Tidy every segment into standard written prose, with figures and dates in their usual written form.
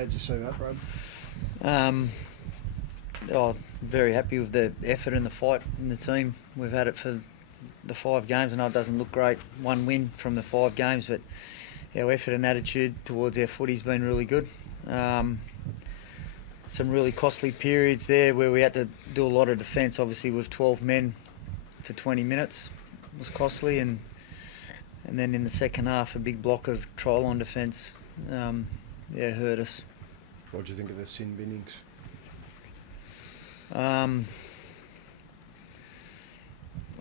How'd you see that, Brad? Very happy with the effort and the fight in the team. We've had it for the 5 games. I know it doesn't look great, 1 win from the 5 games, but our effort and attitude towards our footy's been really good. Some really costly periods there where we had to do a lot of defence, obviously with 12 men for 20 minutes was costly, and then in the second half a big block of try line defence hurt us. What do you think of the sin binnings? I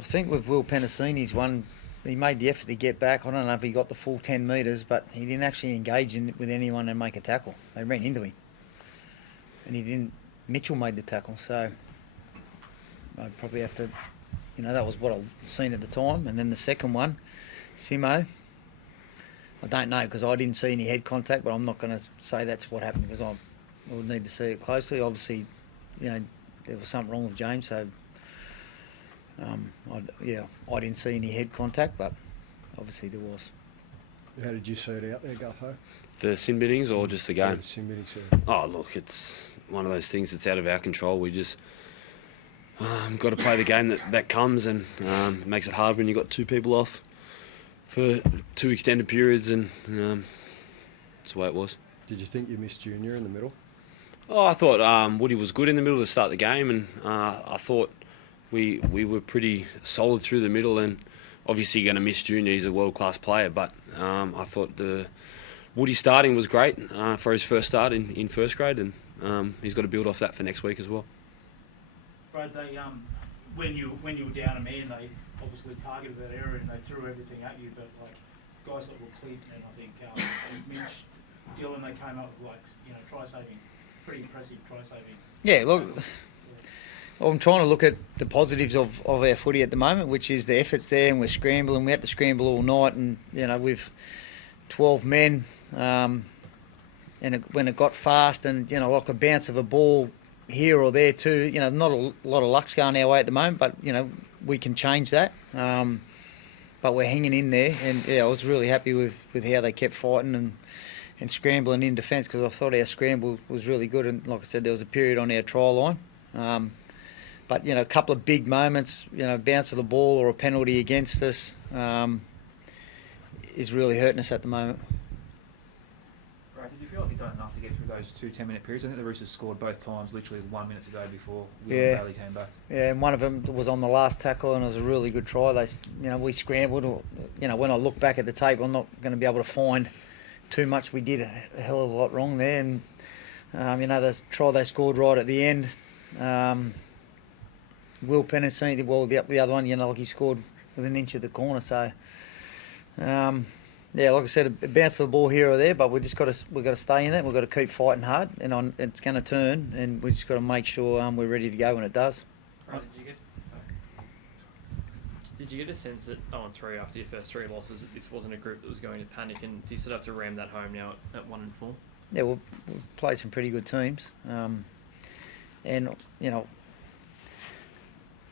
think with Will Penasini's one, he made the effort to get back. I don't know if he got the full 10 metres, but he didn't actually engage with anyone and make a tackle. They ran into him. And he didn't. Mitchell made the tackle, so I'd probably have to, that was what I'd seen at the time. And then the second one, Simo, I don't know because I didn't see any head contact, but I'm not going to say that's what happened because I would need to see it closely. Obviously, there was something wrong with James, so I didn't see any head contact, but obviously there was. How did you see it out there, Gutho? The sin binnings or just the game? Yeah, the sin binnings, yeah. Oh, look, it's one of those things that's out of our control. We just got to play the game that comes, and it makes it hard when you've got 2 people off for 2 extended periods, and that's the way it was. Did you think you missed Junior in the middle? Oh, I thought Woody was good in the middle to start the game, and I thought we were pretty solid through the middle, and obviously you're going to miss Junior. He's a world-class player, but I thought the Woody starting was great for his first start in first grade, and he's got to build off that for next week as well. Brad, when you were down a man, they obviously targeted that area and they threw everything at you, but guys that were Clinton and I think Mitch, Dylan, they came up with try saving, pretty impressive try saving. Yeah, look, I'm trying to look at the positives of our footy at the moment, which is the effort's there and we're scrambling. We had to scramble all night, and with 12 men, and when it got fast and like a bounce of a ball here or there too, not a lot of luck's going our way at the moment, but we can change that. But we're hanging in there, and I was really happy with how they kept fighting and scrambling in defence, because I thought our scramble was really good, and like I said, there was a period on our try line. But a couple of big moments, bounce of the ball or a penalty against us is really hurting us at the moment. Right, did you feel like you'd done enough to get through those 2 10-minute periods? I think the Roosters scored both times literally 1 minute to go before Bailey came back. Yeah, and one of them was on the last tackle, and it was a really good try. We scrambled. When I look back at the tape, I'm not going to be able to find too much. We did a hell of a lot wrong there, and the try they scored right at the end. Will Penasini, the other one, like he scored with an inch of the corner. So, like I said, a bounce of the ball here or there, but we've got to stay in it. We've got to keep fighting hard, and it's going to turn, and we've just got to make sure we're ready to go when it does. Right, did you get a sense that 0-3 after your first 3 losses that this wasn't a group that was going to panic, and do you still have to ram that home now at 1-4? Yeah, we've played some pretty good teams, and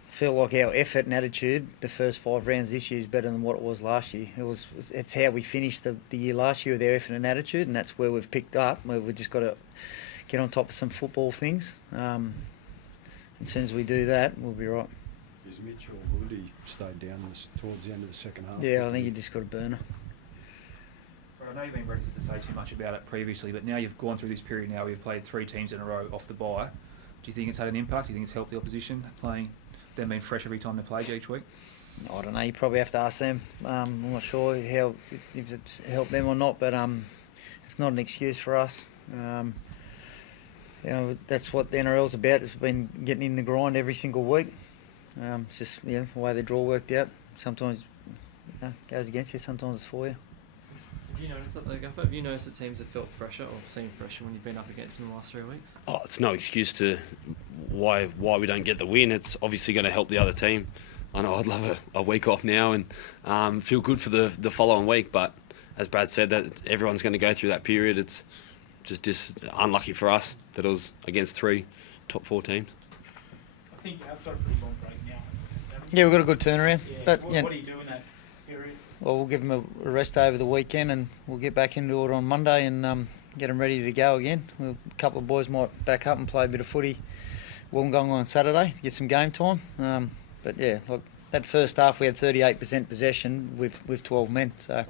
feel like our effort and attitude the first 5 rounds this year is better than what it was last year. It's how we finished the year last year with our effort and attitude, and that's where we've picked up. Where we've just got to get on top of some football things. As soon as we do that, we'll be right. Is Mitchell Woody stayed down towards the end of the second half? Yeah, I think you just got a burner. I know you've been reticent to say too much about it previously, but now you've gone through this period now where you've played 3 teams in a row off the bye. Do you think it's had an impact? Do you think it's helped the opposition playing? Them being fresh every time they play each week? I don't know. You probably have to ask them. I'm not sure if it's helped them or not, but it's not an excuse for us. That's what the NRL's about. It's been getting in the grind every single week. It's just the way the draw worked out. Sometimes it goes against you. Sometimes it's for you. Have you noticed that, have you noticed that teams have felt fresher or seemed fresher when you've been up against them in the last 3 weeks? Oh, it's no excuse to why we don't get the win. It's obviously going to help the other team. I know I'd love a week off now and feel good for the following week, but as Brad said, that everyone's going to go through that period. It's just unlucky for us that it was against 3 top 4 teams. I think you have got a pretty long break now. Yeah, we've got a good turnaround. Yeah. But, what do you do in that period? Well, we'll give them a rest over the weekend, and we'll get back into it on Monday and get them ready to go again. A couple of boys might back up and play a bit of footy Wollongong on Saturday to get some game time. But yeah, look, that first half we had 38% possession with 12 men. So